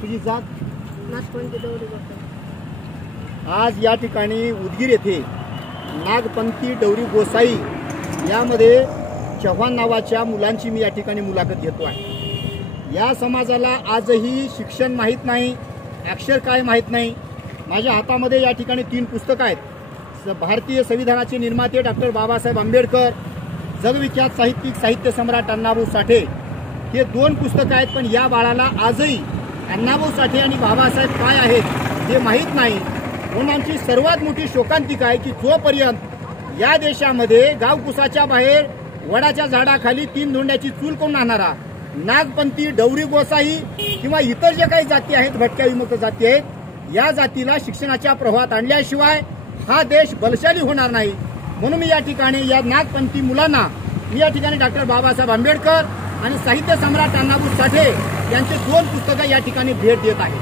तुझी जात? नागपंथी डवरी गोसाई. आज या ठिकाणी उदगीर येथे नागपंथी डवरी गोसाई यामध्ये चव्हाण नावाच्या मुलांची मी या ठिकाणी मुलाखत घेतो आहे. या समाजाला आजही शिक्षण माहीत नाही, अक्षर काय माहीत नाही. माझ्या हातामध्ये या ठिकाणी 3 पुस्तकं आहेत. भारतीय संविधानाचे निर्माते डॉक्टर बाबासाहेब आंबेडकर, जगविख्यात साहित्य सम्राट अण्णाभाऊ साठे, हे 2 पुस्तकं आहेत. पण या बाळाला आजही अण्णाभाऊ साठे आणि बाबासाहेब काय आहेत हे माहीत नाही. म्हणून आमची सर्वात मोठी शोकांतिका आहे की जोपर्यंत या देशामध्ये गावकुसाच्या बाहेर वडाच्या झाडाखाली 3 धोंड्याची चूल करून आणणारा नागपंथी डवरी गोसाई किंवा इतर जे काही जाती आहेत, भटक्या विमुक्त जाती आहेत, या जातीला शिक्षणाच्या प्रवाहात आणल्याशिवाय हा देश बलशाली होणार नाही. म्हणून मी या ठिकाणी या नागपंथी मुलांना मी या ठिकाणी डॉक्टर बाबासाहेब आंबेडकर आणि साहित्य सम्राट अण्णाभाऊ साठे यांचे 2 पुस्तकं या ठिकाणी भेट देत आहे.